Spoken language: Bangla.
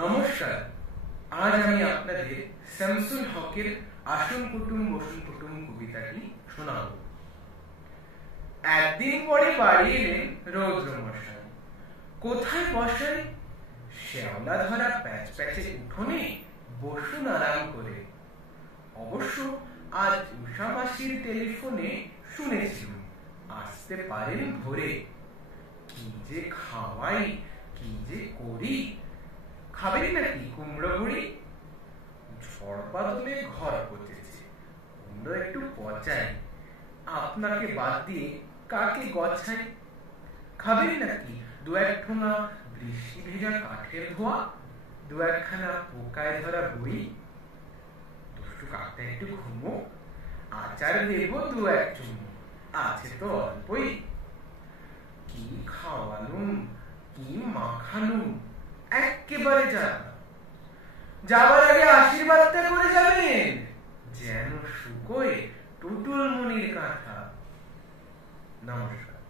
নমস্কার। আজ আমি আপনাদের শামসুল হকের আসন কুটুম বসুন কুটুম কবিতাটি শোনাব। একদিন পরে বাড়ি এলেন রৌদ্র মশাই। কোথায় বসাই? শ্যাওলা ধরা প্যাচ প্যাচে উঠোনে বসুন আরাম করে। অবশ্য আজ উষা মাসির টেলিফোনে শুনেছিলাম আসতে পারেন ভোরে। কি যে খাওয়াই, কি যে করি, খাবেন নাকি কুমড়ো গুড়ি? ঝড় বাদলে ঘর পচেছে, কুমড়ো একটু পচাই, আপনাকে বাদ দিয়ে কাকে গছাই? খাবেন নাকি দু এক ঠোঙা বৃষ্টি ভেজা কাঠের ধোয়া, দু একখানা পোকায় ধরা বই? দুষ্টু কাকটা একটু ঘুমো, আচার দেব দু এক চুমো, আছে তো অল্পই। কি খাওয়ালুম, কি মাখালুম, এক্কেবারে যাবার আগে আশীর্বাদটা করে যাবেন, যেন শুকোয় টুটুল মনির কাঁথা। নমস্কার।